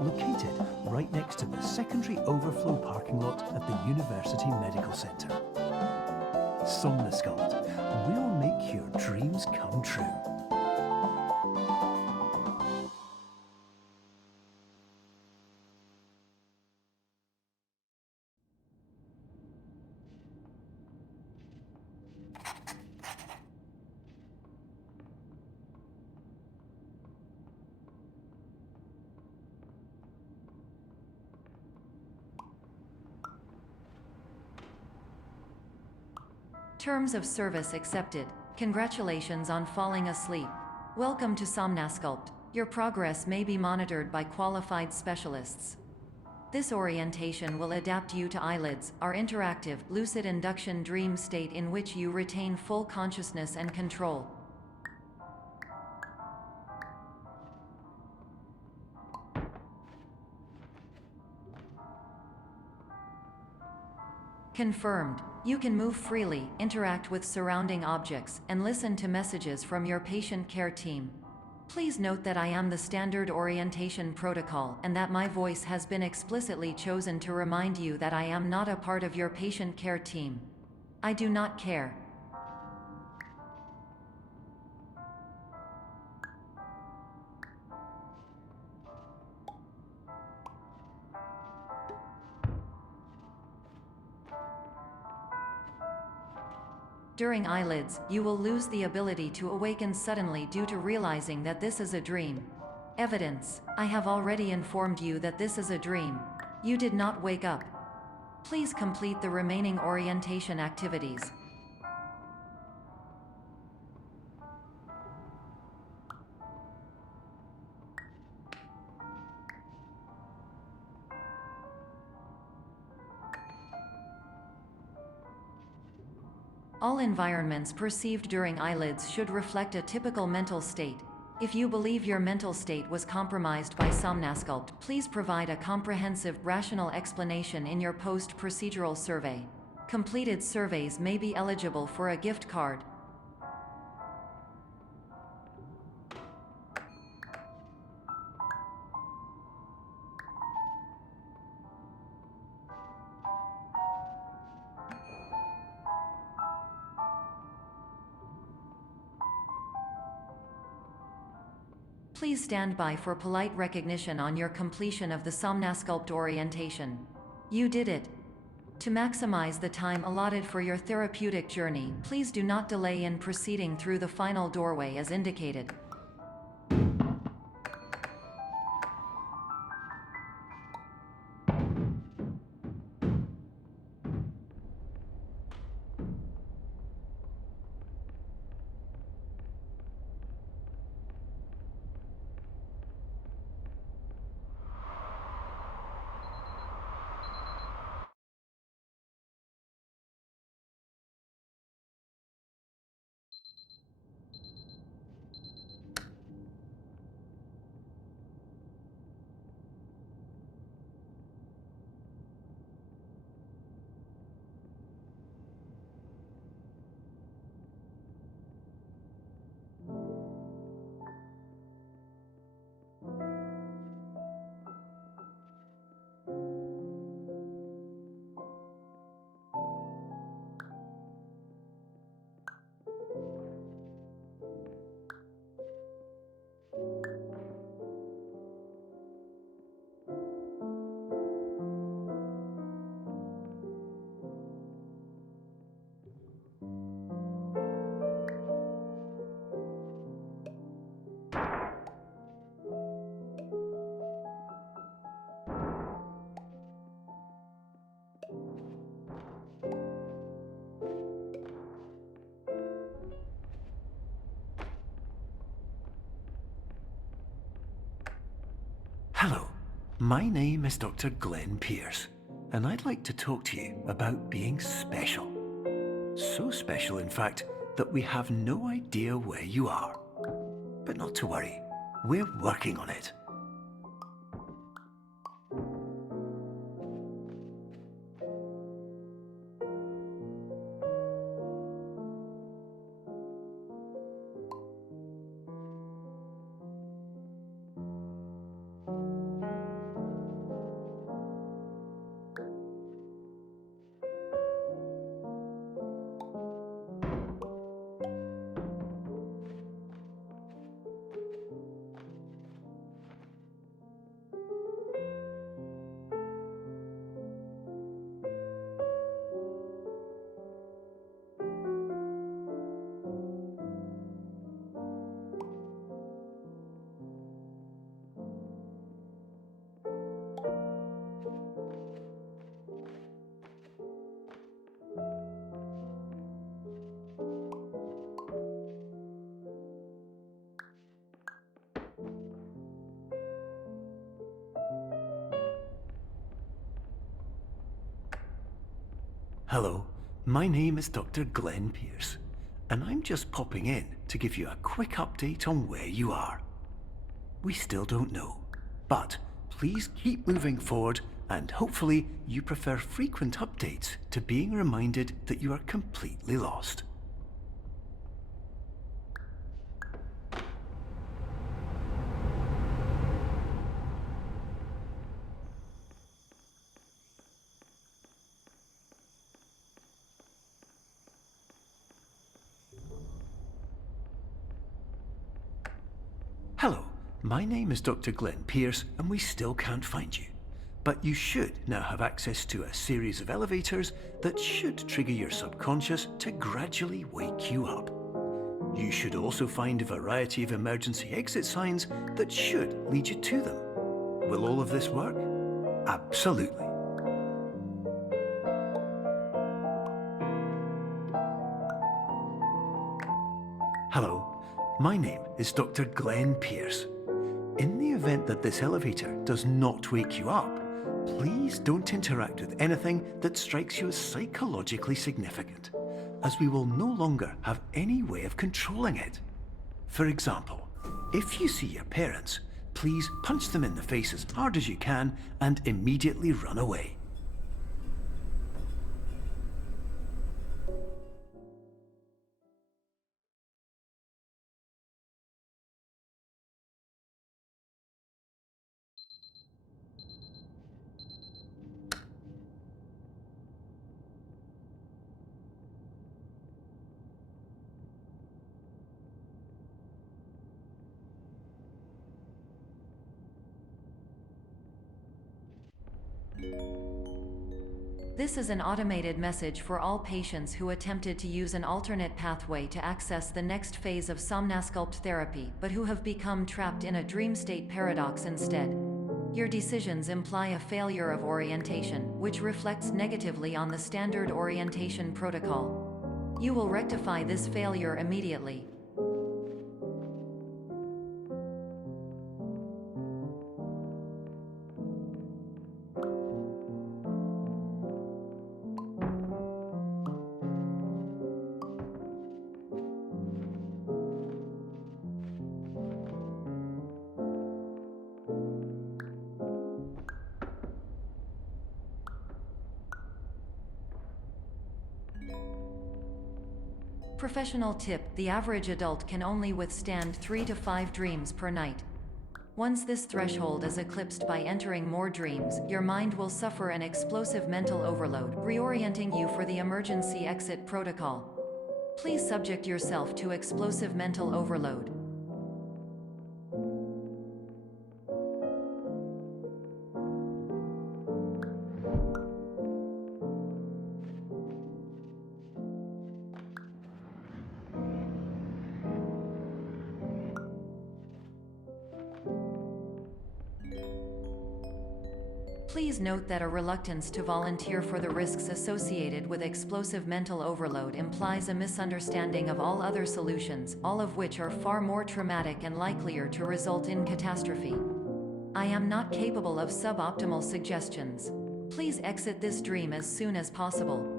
located right next to the secondary overflow parking lot at the University Medical Centre. Somnosculpt, we'll make your dreams come true. Terms of service accepted. Congratulations on falling asleep. Welcome to Somnosculpt. Your progress may be monitored by qualified specialists. This orientation will adapt you to eyelids, our interactive, lucid induction dream state in which you retain full consciousness and control. Confirmed. You can move freely, interact with surrounding objects, and listen to messages from your patient care team. Please note that I am the standard orientation protocol and that my voice has been explicitly chosen to remind you that I am not a part of your patient care team. I do not care. During eyelids, you will lose the ability to awaken suddenly due to realizing that this is a dream. Evidence: I have already informed you that this is a dream. You did not wake up. Please complete the remaining orientation activities. All environments perceived during eyelids should reflect a typical mental state. If you believe your mental state was compromised by Somnosculpt, please provide a comprehensive, rational explanation in your post-procedural survey. Completed surveys may be eligible for a gift card. Please stand by for polite recognition on your completion of the Somnosculpt orientation. You did it. To maximize the time allotted for your therapeutic journey, please do not delay in proceeding through the final doorway as indicated. Hello, my name is Dr. Glenn Pierce, and I'd like to talk to you about being special. So special, in fact, that we have no idea where you are. But not to worry, we're working on it. Hello, my name is Dr. Glenn Pierce, and I'm just popping in to give you a quick update on where you are. We still don't know, but please keep moving forward, and hopefully you prefer frequent updates to being reminded that you are completely lost. Hello, my name is Dr. Glenn Pierce, and we still can't find you. But you should now have access to a series of elevators that should trigger your subconscious to gradually wake you up. You should also find a variety of emergency exit signs that should lead you to them. Will all of this work? Absolutely. Hello, my name is Dr. Glenn Pierce. In the event that this elevator does not wake you up, please don't interact with anything that strikes you as psychologically significant, as we will no longer have any way of controlling it. For example, if you see your parents, please punch them in the face as hard as you can and immediately run away. This is an automated message for all patients who attempted to use an alternate pathway to access the next phase of Somnasculpt therapy, but who have become trapped in a dream state paradox instead. Your decisions imply a failure of orientation, which reflects negatively on the standard orientation protocol. You will rectify this failure immediately. Professional tip: the average adult can only withstand 3 to 5 dreams per night. Once this threshold is eclipsed by entering more dreams, your mind will suffer an explosive mental overload, reorienting you for the emergency exit protocol. Please subject yourself to explosive mental overload. Please note that a reluctance to volunteer for the risks associated with explosive mental overload implies a misunderstanding of all other solutions, all of which are far more traumatic and likelier to result in catastrophe. I am not capable of suboptimal suggestions. Please exit this dream as soon as possible.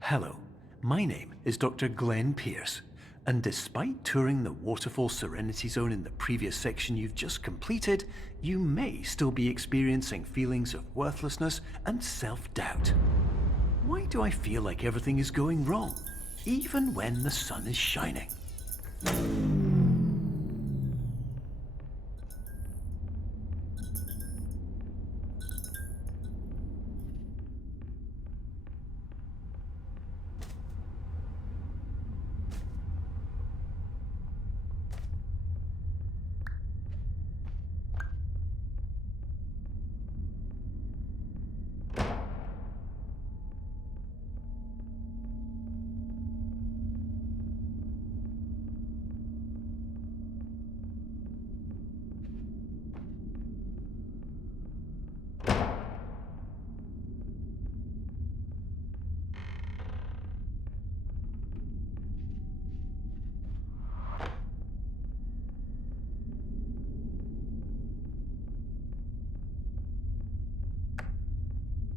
Hello, my name is Dr. Glenn Pierce, and despite touring the Waterfall Serenity Zone in the previous section you've just completed, you may still be experiencing feelings of worthlessness and self-doubt. Why do I feel like everything is going wrong, even when the sun is shining?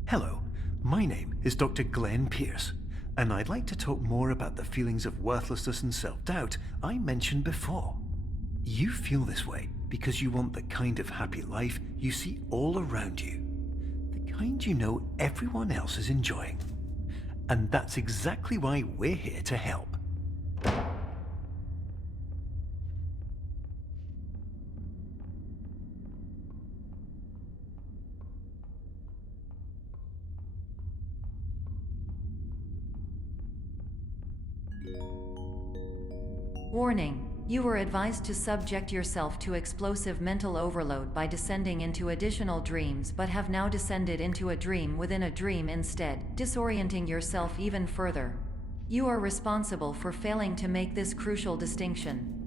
Hello, my name is Dr. Glenn Pierce, and I'd like to talk more about the feelings of worthlessness and self-doubt I mentioned before. You feel this way because you want the kind of happy life you see all around you, the kind you know everyone else is enjoying. And that's exactly why we're here to help. Warning. You were advised to subject yourself to explosive mental overload by descending into additional dreams, but have now descended into a dream within a dream instead, disorienting yourself even further. You are responsible for failing to make this crucial distinction.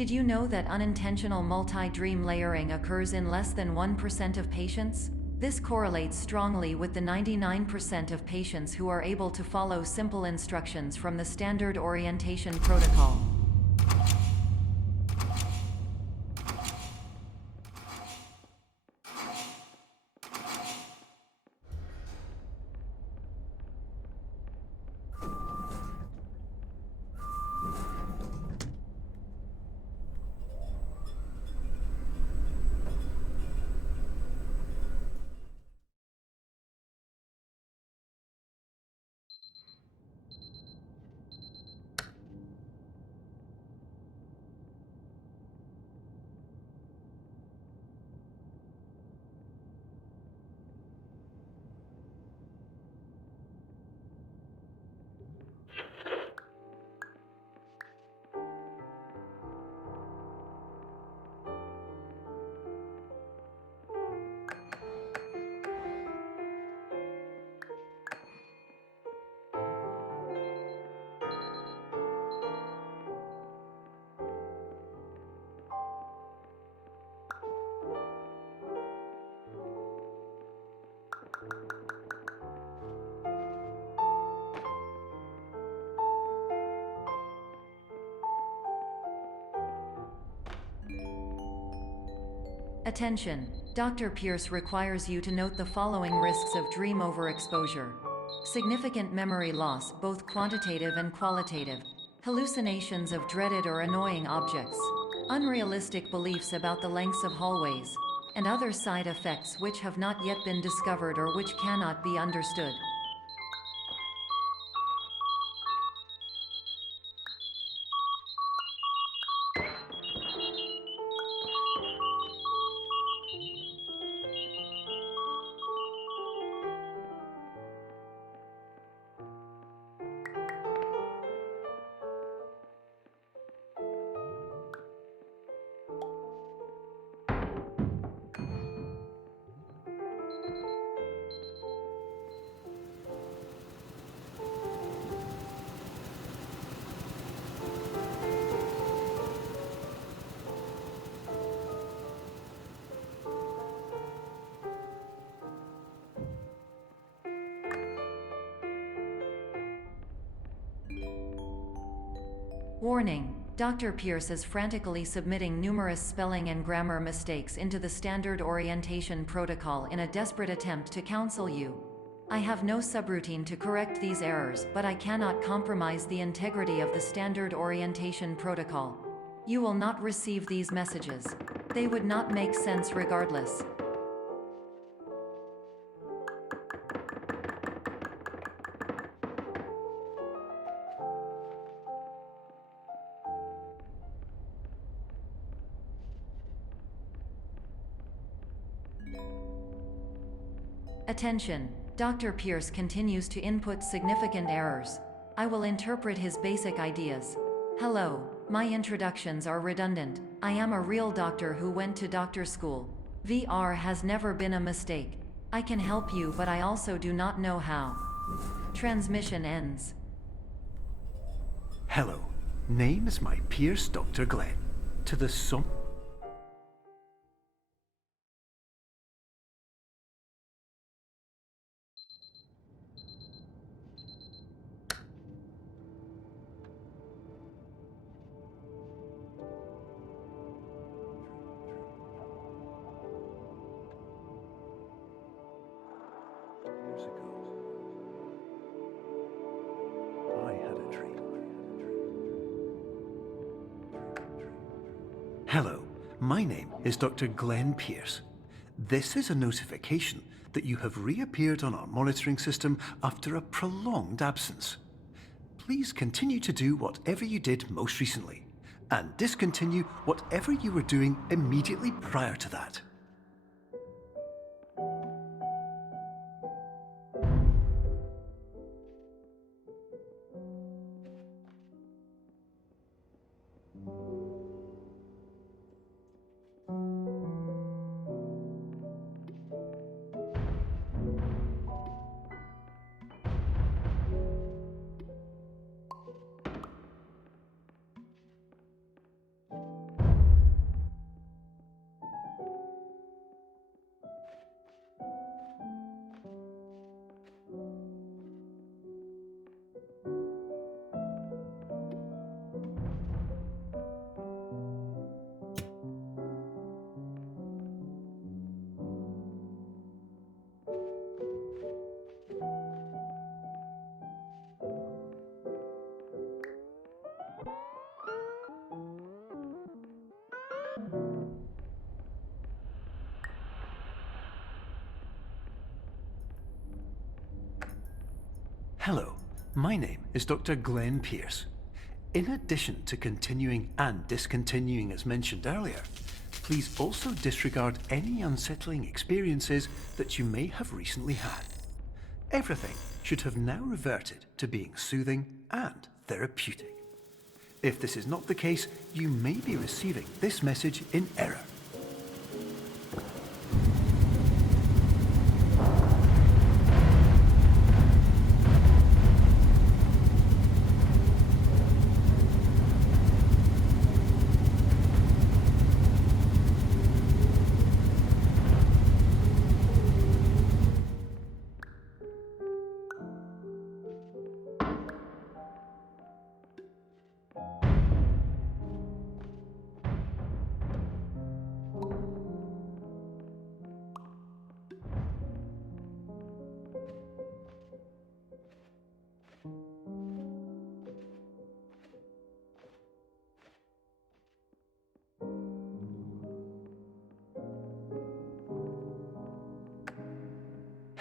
Did you know that unintentional multi-dream layering occurs in less than 1% of patients? This correlates strongly with the 99% of patients who are able to follow simple instructions from the standard orientation protocol. Attention! Dr. Pierce requires you to note the following risks of dream overexposure. Significant memory loss, both quantitative and qualitative. Hallucinations of dreaded or annoying objects. Unrealistic beliefs about the lengths of hallways. And other side effects which have not yet been discovered or which cannot be understood. Warning. Dr. Pierce is frantically submitting numerous spelling and grammar mistakes into the standard orientation protocol in a desperate attempt to counsel you. I have no subroutine to correct these errors, but I cannot compromise the integrity of the standard orientation protocol. You will not receive these messages. They would not make sense regardless. Attention! Dr. Pierce continues to input significant errors. I will interpret his basic ideas. Hello, my introductions are redundant. I am a real doctor who went to doctor school. VR has never been a mistake. I can help you, but I also do not know how. Transmission ends. Hello, name is my Pierce Dr. Glenn. To the som... Years ago, I had a dream. Hello, my name is Dr. Glenn Pierce. This is a notification that you have reappeared on our monitoring system after a prolonged absence. Please continue to do whatever you did most recently, and discontinue whatever you were doing immediately prior to that. Hello, my name is Dr. Glenn Pierce. In addition to continuing and discontinuing as mentioned earlier, please also disregard any unsettling experiences that you may have recently had. Everything should have now reverted to being soothing and therapeutic. If this is not the case, you may be receiving this message in error.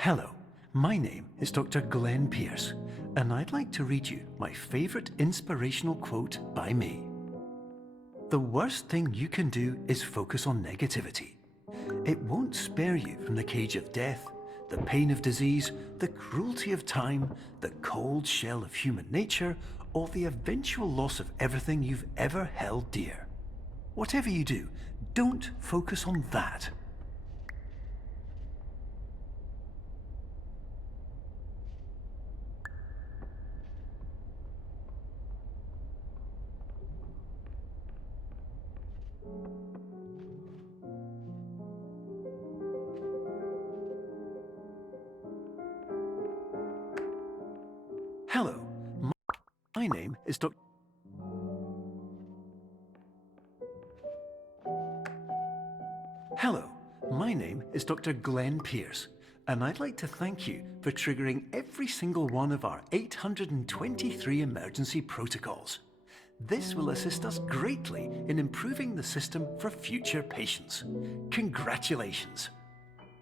Hello, my name is Dr. Glenn Pierce, and I'd like to read you my favorite inspirational quote by me. The worst thing you can do is focus on negativity. It won't spare you from the cage of death, the pain of disease, the cruelty of time, the cold shell of human nature, or the eventual loss of everything you've ever held dear. Whatever you do, don't focus on that. Hello, my name is Dr. Hello, my name is Dr. Glenn Pierce, and I'd like to thank you for triggering every single one of our 823 emergency protocols. This will assist us greatly in improving the system for future patients. Congratulations!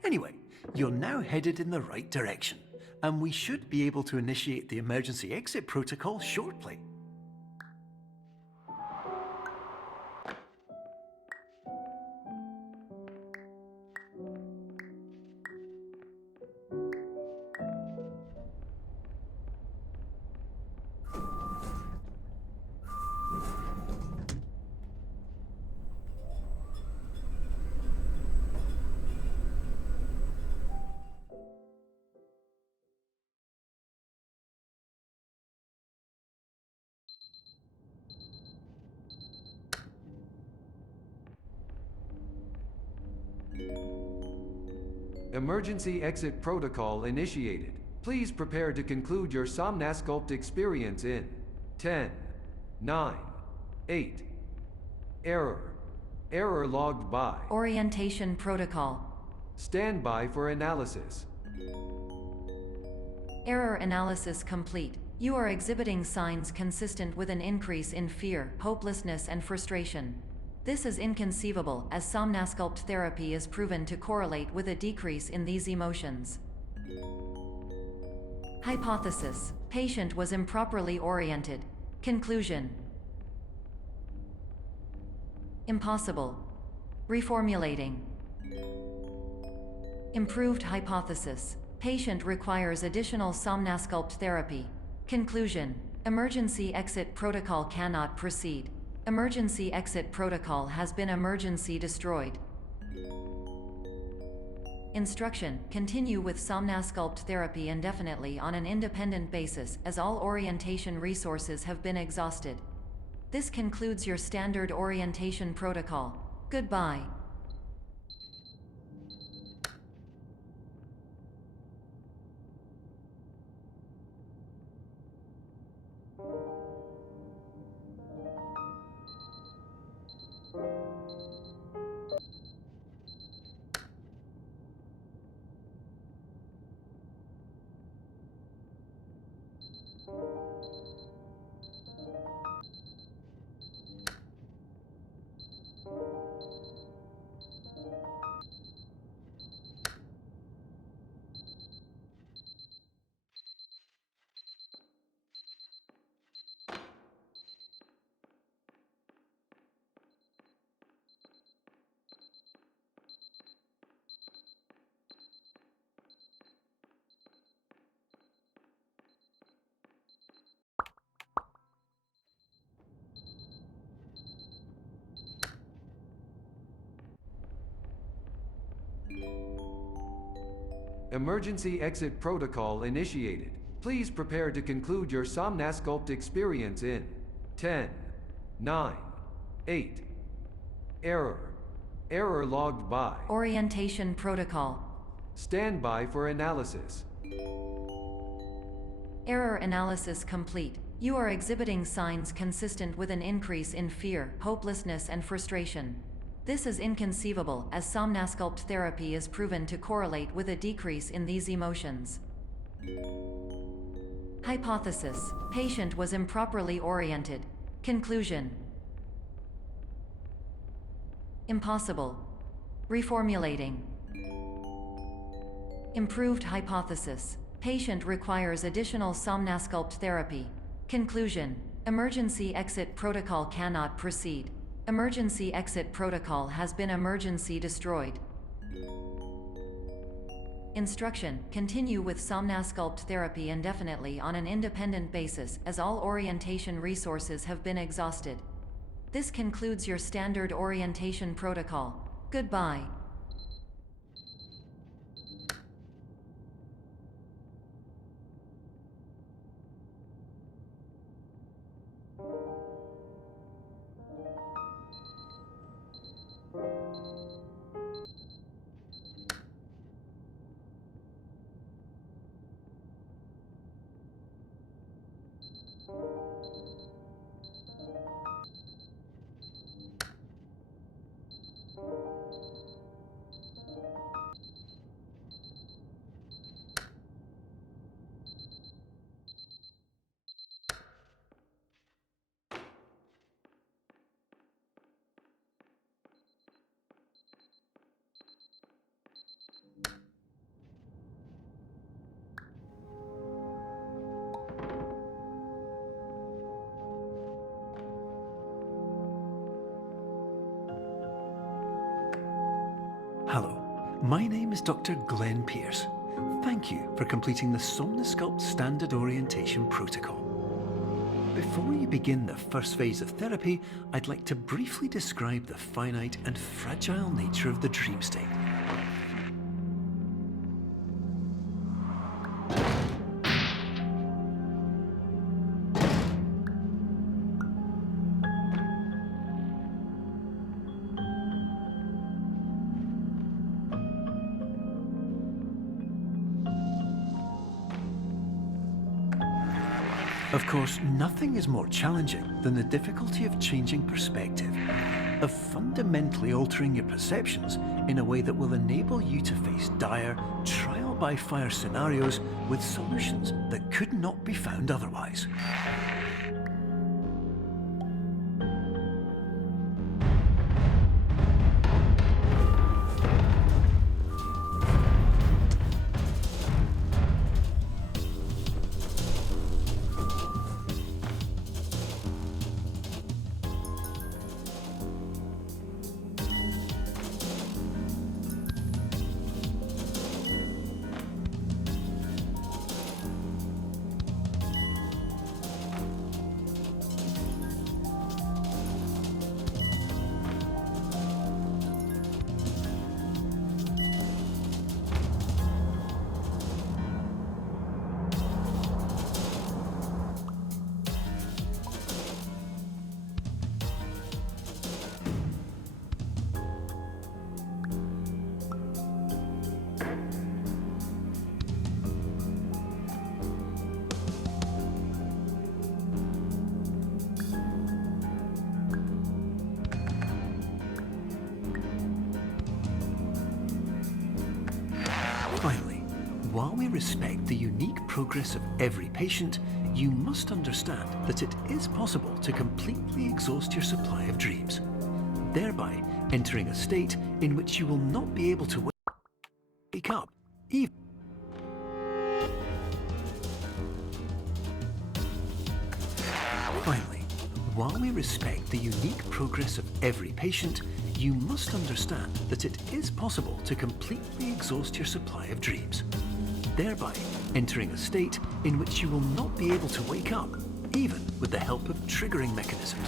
Anyway, you're now headed in the right direction, and we should be able to initiate the emergency exit protocol shortly. Emergency exit protocol initiated. Please prepare to conclude your Somnasculpt experience in 10, 9, 8. Error. Error logged by. Orientation protocol. Stand by for analysis. Error analysis complete. You are exhibiting signs consistent with an increase in fear, hopelessness, and frustration. This is inconceivable, as Somnasculpt therapy is proven to correlate with a decrease in these emotions. Hypothesis: patient was improperly oriented. Conclusion: impossible. Reformulating. Improved hypothesis: patient requires additional Somnasculpt therapy. Conclusion: emergency exit protocol cannot proceed. Emergency exit protocol has been emergency destroyed. Instruction: continue with Somnasculpt therapy indefinitely on an independent basis, as all orientation resources have been exhausted. This concludes your standard orientation protocol. Goodbye. Emergency exit protocol initiated. Please prepare to conclude your Somnasculpt experience in 10, 9, 8. Error. Error logged by. Orientation protocol. Stand by for analysis. Error analysis complete. You are exhibiting signs consistent with an increase in fear, hopelessness, and frustration. This is inconceivable, as Somnasculpt therapy is proven to correlate with a decrease in these emotions. Hypothesis: patient was improperly oriented. Conclusion: impossible. Reformulating. Improved hypothesis: patient requires additional Somnasculpt therapy. Conclusion: emergency exit protocol cannot proceed. Emergency exit protocol has been emergency destroyed. Instruction: continue with Somnasculpt therapy indefinitely on an independent basis, as all orientation resources have been exhausted. This concludes your standard orientation protocol. Goodbye. Hello, my name is Dr. Glenn Pierce. Thank you for completing the Somnasculpt Standard Orientation Protocol. Before you begin the first phase of therapy, I'd like to briefly describe the finite and fragile nature of the dream state. Of course, nothing is more challenging than the difficulty of changing perspective, of fundamentally altering your perceptions in a way that will enable you to face dire, trial-by-fire scenarios with solutions that could not be found otherwise. Finally, while we respect the unique progress of every patient, you must understand that it is possible to completely exhaust your supply of dreams, thereby entering a state in which you will not be able to wake up, even. Finally, while we respect the unique progress of every patient, you must understand that it is possible to completely exhaust your supply of dreams, thereby entering a state in which you will not be able to wake up, even with the help of triggering mechanisms.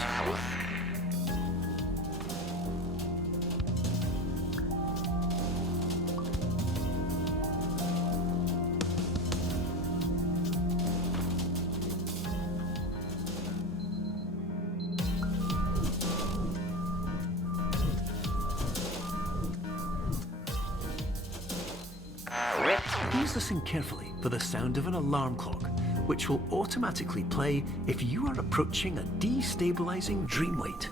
Please listen carefully for the sound of an alarm clock, which will automatically play if you are approaching a destabilizing dream weight.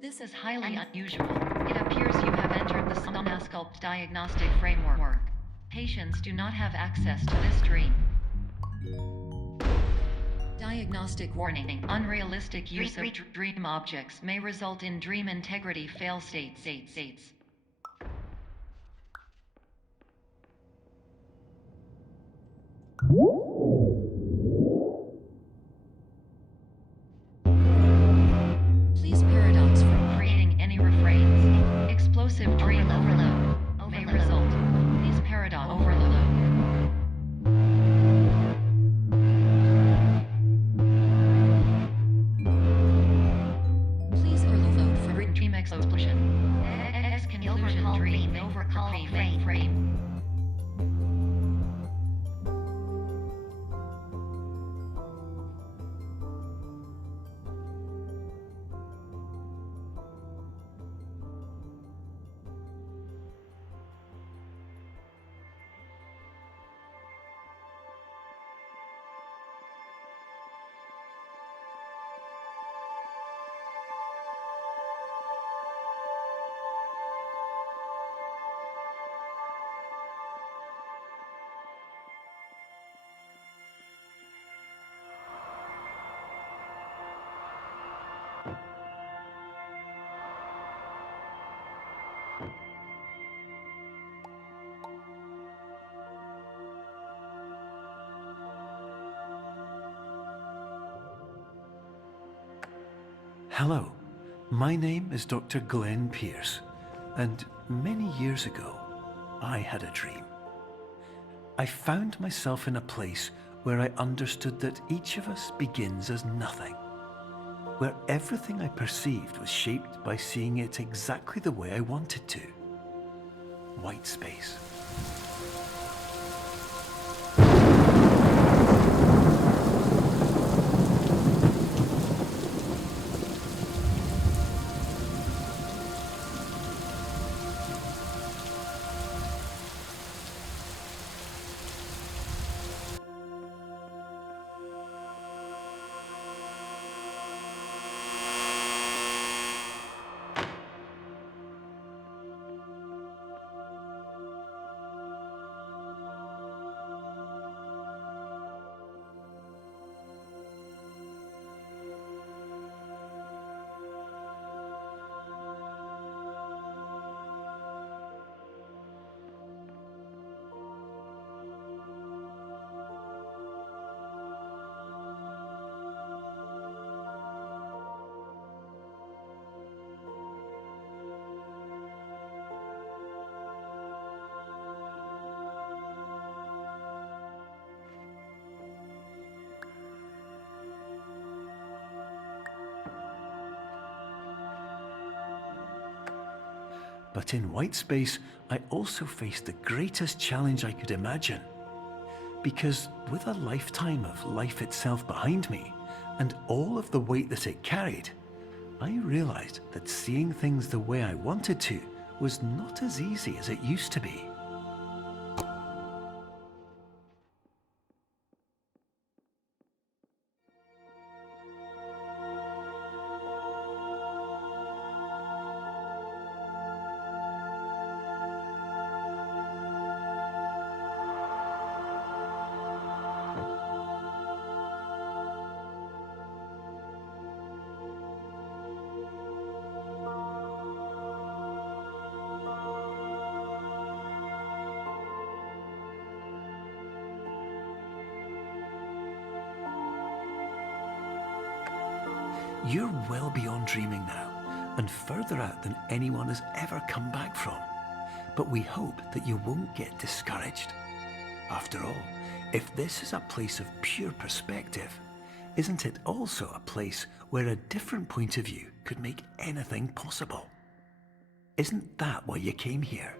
This is highly unusual. It appears you have entered the Somnasculpt diagnostic framework. Patients do not have access to this dream. Diagnostic warning. Unrealistic use of dream objects may result in dream integrity fail states. Please paradox from creating any refrains. Explosive dream overload may result. Please paradox overload. Please overload for dream explosion. Can Hello, my name is Dr. Glenn Pierce, and many years ago, I had a dream. I found myself in a place where I understood that each of us begins as nothing, where everything I perceived was shaped by seeing it exactly the way I wanted to. White space. But in white space, I also faced the greatest challenge I could imagine. Because with a lifetime of life itself behind me, and all of the weight that it carried, I realized that seeing things the way I wanted to was not as easy as it used to be. You're well beyond dreaming now, and further out than anyone has ever come back from. But we hope that you won't get discouraged. After all, if this is a place of pure perspective, isn't it also a place where a different point of view could make anything possible? Isn't that why you came here?